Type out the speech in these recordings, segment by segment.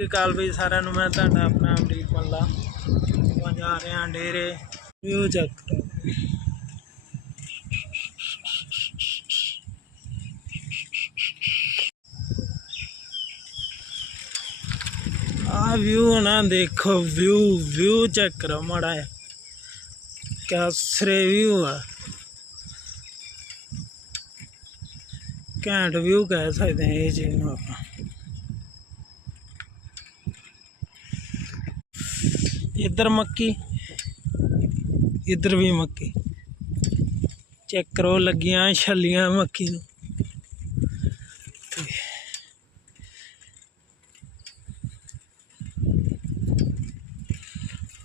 ਸਤਿ ਸ਼੍ਰੀ ਅਕਾਲ ਬਈ ਸਾਰਿਆਂ ਨੂੰ, ਮੈਂ ਤੁਹਾਡਾ ਆਪਣਾ ਅਮਰੀਕ ਮੱਲਾ। ਆਪਾਂ ਜਾ ਰਹੇ ਹਾਂ ਡੇਰੇ ਵਿਊ ਚੈੱਕ ਕਰੋ ਆ ਵਿਊ ਨਾ ਦੇਖੋ, ਵਿਊ ਵਿਊ ਚੈੱਕ ਕਰੋ ਮਾੜਾ ਹੈ ਕਿਆ ਸਰੇ ਵਿਊ ਆ। ਘੈਂਟ ਵਿਊ ਕਹਿ ਸਕਦੇ ਹਾਂ ਇਹ ਚੀਜ਼ ਨੂੰ ਆਪਾਂ। ਇੱਧਰ ਮੱਕੀ, ਇੱਧਰ ਵੀ ਮੱਕੀ। ਚੈੱਕ ਕਰੋ ਲੱਗੀਆਂ ਛੱਲੀਆਂ ਮੱਕੀ ਨੂੰ।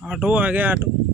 ਆਟੋ ਆ ਗਿਆ, ਆਟੋ।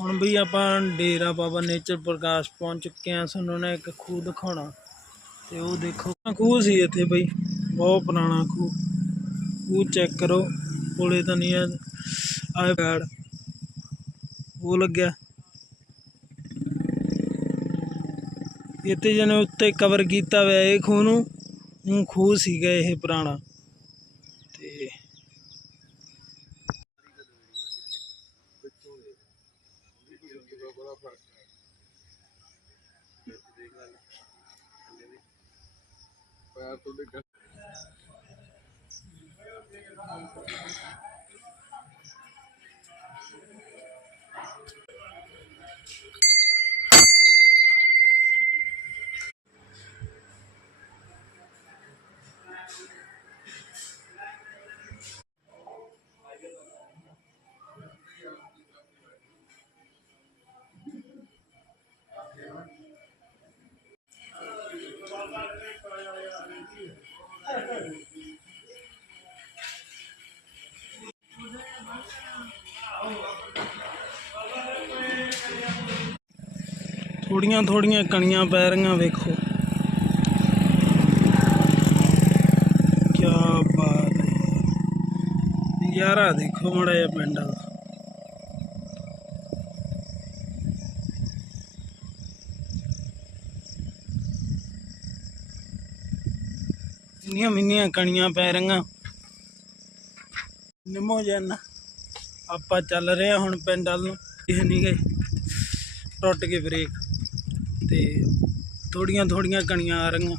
ਹੁਣ ਵੀ ਆਪਾਂ ਡੇਰਾ ਬਾਬਾ ਨੇਚਰ ਪ੍ਰਕਾਸ਼ ਪਹੁੰਚ ਚੁੱਕੇ ਹਾਂ, ਸਾਨੂੰ ਨਾ ਇੱਕ ਖੂਹ ਦਿਖਾਉਣਾ। ਤੇ ਉਹ ਦੇਖੋ ਖੂਹ ਸੀ ਇੱਥੇ ਬਈ, ਬਹੁਤ ਪੁਰਾਣਾ ਖੂਹ। ਖੂਹ ਚੈੱਕ ਕਰੋ, ਕੋਲੇ ਤਾਂ ਨਹੀਂ ਆ ਆਏ ਬੈੜ ਉਹ ਲੱਗਿਆ। ਇੱਥੇ ਜਨੇ ਉੱਤੇ ਕਵਰ ਕੀਤਾ ਹੋਇਆ ਇਹ ਖੂਹ ਨੂੰ ਖੂਹ ਸੀਗਾ ਇਹ ਪੁਰਾਣਾ। ਪੈਰ ਤੋਂ ਦੇ ਥੋੜੀਆਂ ਥੋੜੀਆਂ ਕਣੀਆਂ ਪੈ ਰਹੀਆਂ ਵੇਖੋ। ਕੀ ਬਾਤ ਹੈ। ਯਾਰਾ ਦੇਖੋ ਮੜਾ ਜਿਹਾ ਪਿੰਡ ਦਾ। ਇੰਨੀਆਂ ਮਿੰਨੀਆਂ ਕਣੀਆਂ ਪੈ ਰਹੀਆਂ। ਨਿੰਮੋ ਜਨ, ਆਪਾਂ ਚੱਲ ਰਹੇ ਹਾਂ ਹੁਣ ਪਿੰਡ ਵੱਲ ਨੂੰ। ਇਹ ਨਹੀਂ ਗਏ। ਟੁੱਟ ਗਏ ਬ੍ਰੇਕ। ਤੇ ਥੋੜੀਆਂ ਥੋੜੀਆਂ ਕਣੀਆਂ ਆ ਰਹੀਆਂ।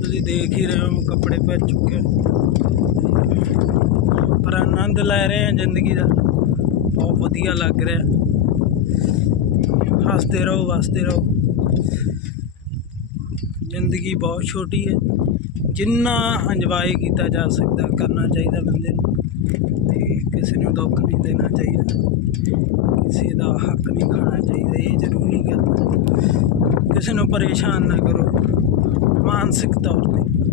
ਤੁਸੀਂ ਦੇਖ ਹੀ ਰਹੇ ਹੋ ਕੱਪੜੇ ਪੈ ਚੁੱਕੇ ਪਰ ਆਨੰਦ ਲੈ ਰਹੇ ਹਾਂ ਜ਼ਿੰਦਗੀ ਦਾ। ਬਹੁਤ ਵਧੀਆ ਲੱਗ ਰਿਹਾ। ਹੱਸਦੇ ਰਹੋ, ਵਸਦੇ ਰਹੋ। ਜ਼ਿੰਦਗੀ ਬਹੁਤ ਛੋਟੀ ਹੈ। ਜਿੰਨਾ ਇੰਜੋਏ ਕੀਤਾ ਜਾ ਸਕਦਾ ਕਰਨਾ ਚਾਹੀਦਾ ਬੰਦੇ ਨੂੰ ਤੇ ਕਿਸੇ ਨੂੰ ਦੁੱਖ ਨਹੀਂ ਦੇਣਾ ਚਾਹੀਦਾ। ਕਿਸੇ ਦਾ ਹੱਕ ਨਹੀਂ ਖਾਣਾ ਚਾਹੀਦਾ, ਇਹ ਜ਼ਰੂਰੀ ਗੱਲ ਕਿਸੇ ਨੂੰ ਪਰੇਸ਼ਾਨ ਨਾ ਕਰੋ। ਮਾਨਸਿਕ ਤੌਰ ਤੇ।